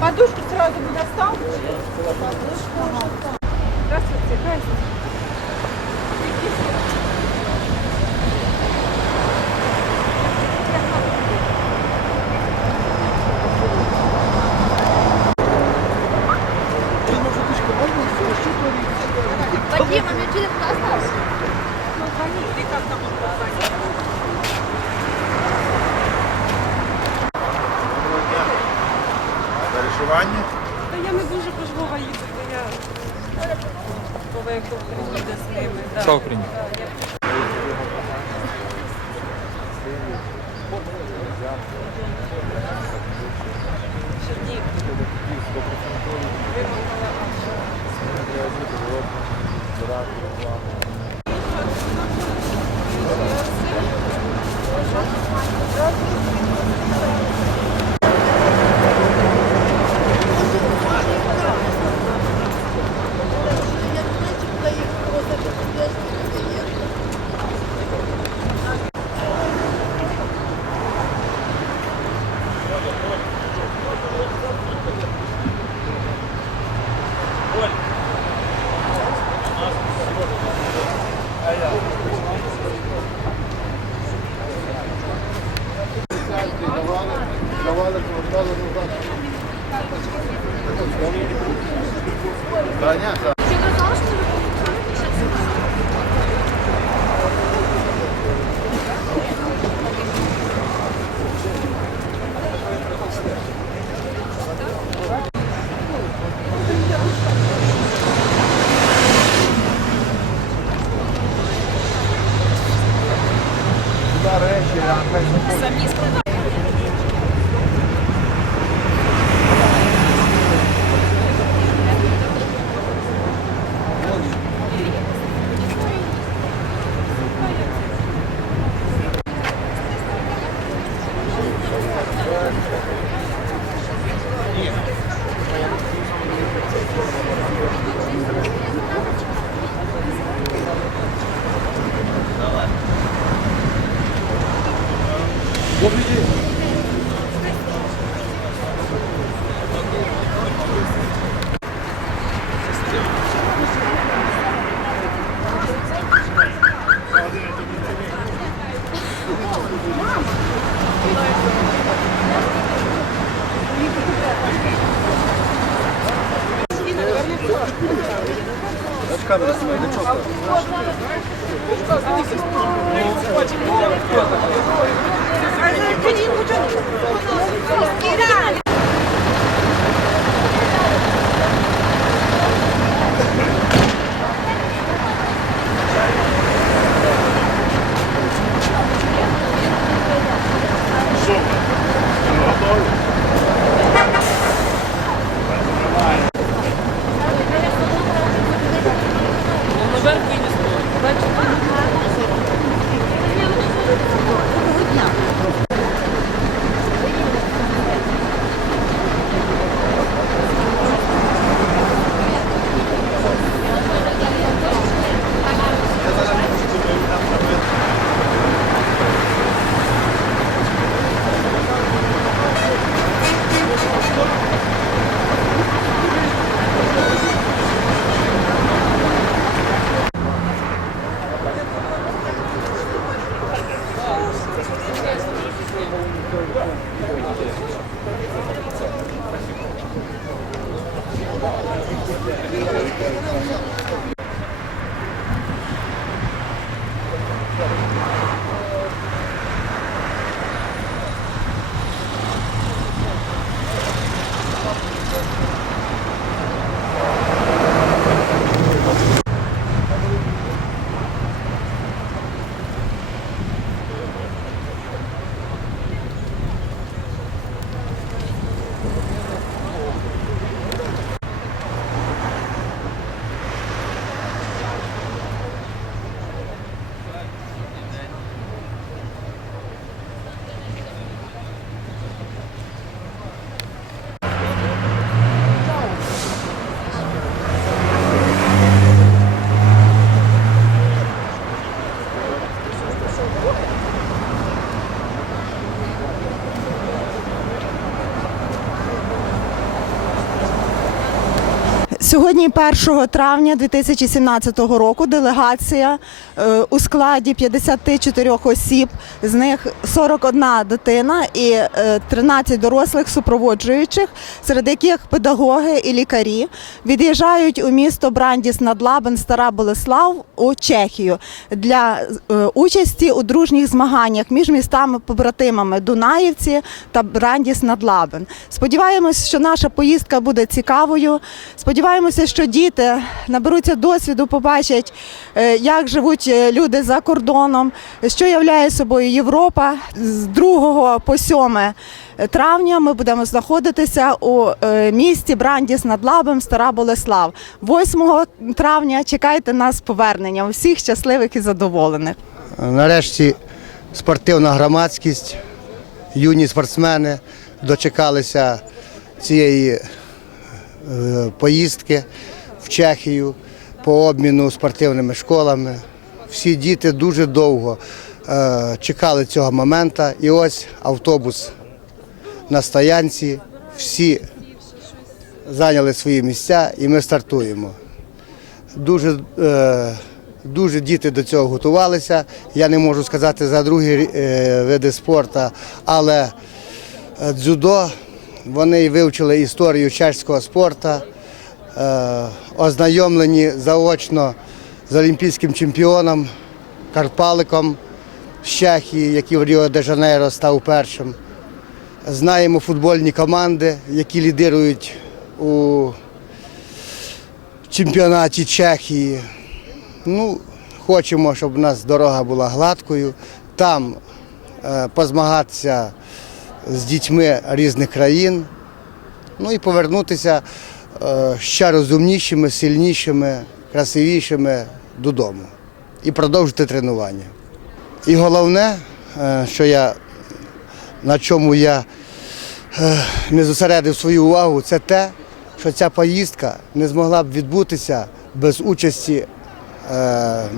Подушку сразу бы достал. Подушку. Здравствуйте, дуже по Львова я бо як доктор їде з ними. да. Слава Україні! Чернігів. Вимагала, а що? Сюди речі, Сьогодні, 1 травня 2017 року, делегація е, у складі 54 осіб, з них 41 дитина і е, 13 дорослих супроводжуючих, серед яких педагоги і лікарі, від'їжджають у місто Брандіс над Лабен, Стара Болеслав у Чехію для е, участі у дружніх змаганнях між містами-побратимами Дунаївці та Брандіс над Лабен. Сподіваємось, що наша поїздка буде цікавою. Сподіваємося, що діти наберуться досвіду, побачать, е, як живуть е, люди за кордоном, що являє собою Європа. З 2 по 7 травня ми будемо знаходитися у е, місті Брандіс над Лабем, Стара Болеслав. 8 травня чекайте нас з поверненням. Всіх щасливих і задоволених. Нарешті спортивна громадськість, юні спортсмени дочекалися цієї е, поїздки в Чехію по обміну спортивними школами. Всі діти дуже довго е, чекали цього моменту. І ось автобус на стоянці. Всі зайняли свої місця і ми стартуємо. Дуже, е, дуже діти до цього готувалися. Я не можу сказати за другі е, види спорту, але е, дзюдо вони вивчили історію чеського спорту, е, ознайомлені заочно з олімпійським чемпіоном Карпаликом з Чехії, який в Ріо-де-Жанейро став першим. Знаємо футбольні команди, які лідирують у чемпіонаті Чехії. Ну, хочемо, щоб у нас дорога була гладкою, там е, позмагатися з дітьми різних країн, ну і повернутися е, ще розумнішими, сильнішими, красивішими додому і продовжити тренування. І головне, е, що я, на чому я е, не зосередив свою увагу, це те, що ця поїздка не змогла б відбутися без участі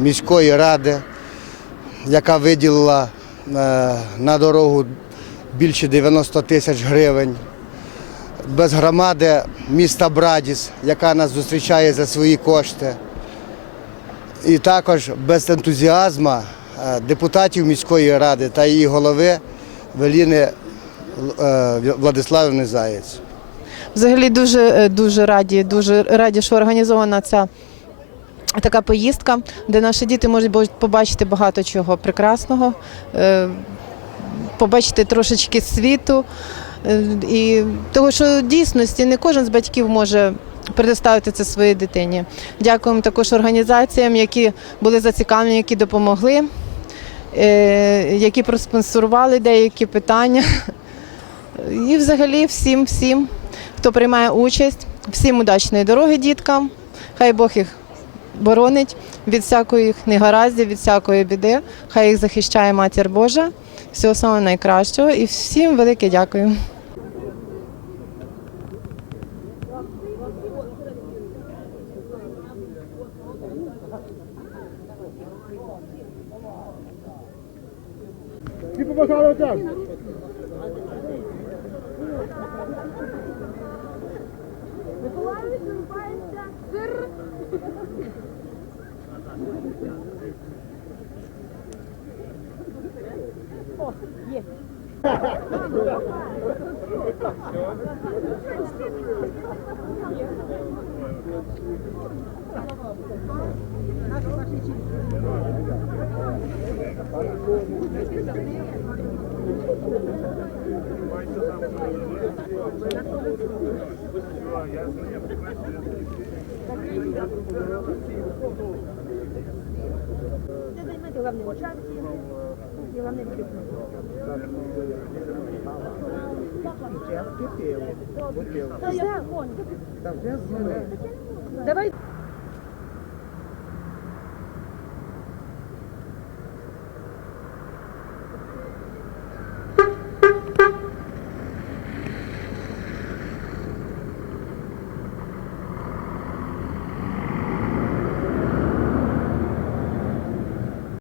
міської ради, яка виділила на дорогу більше 90 тисяч гривень, без громади міста Брадіс, яка нас зустрічає за свої кошти. І також без ентузіазму е, депутатів міської ради та її голови Веліни е, Владиславівни Заєць. Взагалі дуже е, дуже раді, дуже раді, що організована ця така поїздка, де наші діти можуть побачити багато чого прекрасного, побачити трошечки світу. Е, І того, що в дійсності не кожен з батьків може предоставити це своїй дитині. Дякуємо також організаціям, які були зацікавлені, які допомогли, е, які проспонсорували деякі питання. І взагалі всім, всім, хто приймає участь, всім удачної дороги діткам. Хай Бог їх боронить від всякої негараздів, від всякої біди. Хай їх захищає Матір Божа. Всього самого найкращого і всім велике дякую. Миколаївич називається сир. Це займете головне участие Та Давай